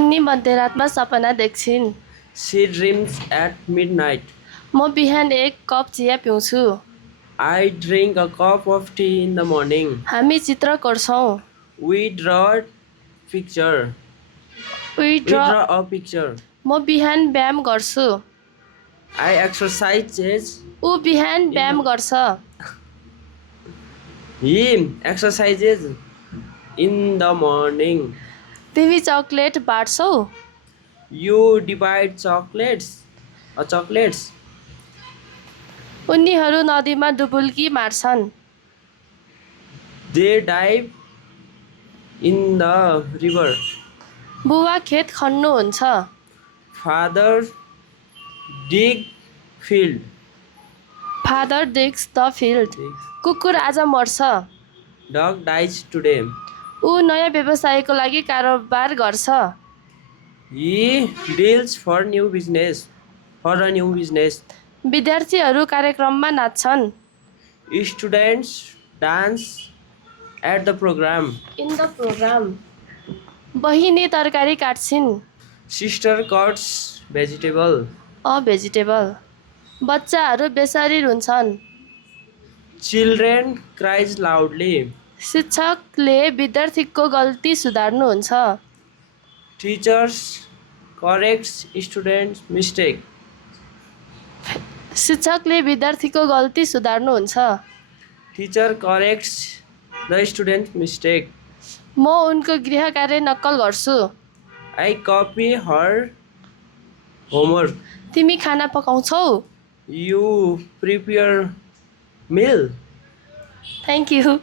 उनी मध्यरातमा सपना देख्छिन्। She dreams at midnight. म बिहान एक कप चिया पिउँछु। I drink a cup of tea in the morning. हामी चित्र कोर्छौँ। We draw picture. We We draw draw a picture. म बिहान व्यायाम गर्छु। I exercises. ऊ बिहान व्यायाम गर्छ। He exercises in the morning. तिमी चकलेट बाँड्छौ? You divide chocolates. उनीहरू नदीमा डुबुल्की मार्छन्। They dive in the river. बुवा खेत खन्नुहुन्छ। Father dig field. Father digs the field. कुकुर आज मर्छ। Dog dies today. ऊ नयाँ व्यवसायको लागि कारोबार गर्छ। He deals for a new business. विद्यार्थीहरू कार्यक्रममा नाच्छन्। Students dance at the program. In the program. बहिनी तरकारी काट्छिन्। Sister cuts vegetable. A vegetable. बच्चाहरू बेसरी रुन्छन्। Children cries loudly. शिक्षकले विद्यार्थीको गल्ती सुधार्नुहुन्छ। Teachers corrects students mistake. शिक्षकले विद्यार्थीको गल्ती सुधार्नुहुन्छ। Teacher corrects the student mistake. म उनको गृह कार्य नक्कल गर्छु। I copy her homework. तिमी खाना पकाउँछौ? You prepare meal. Thank you.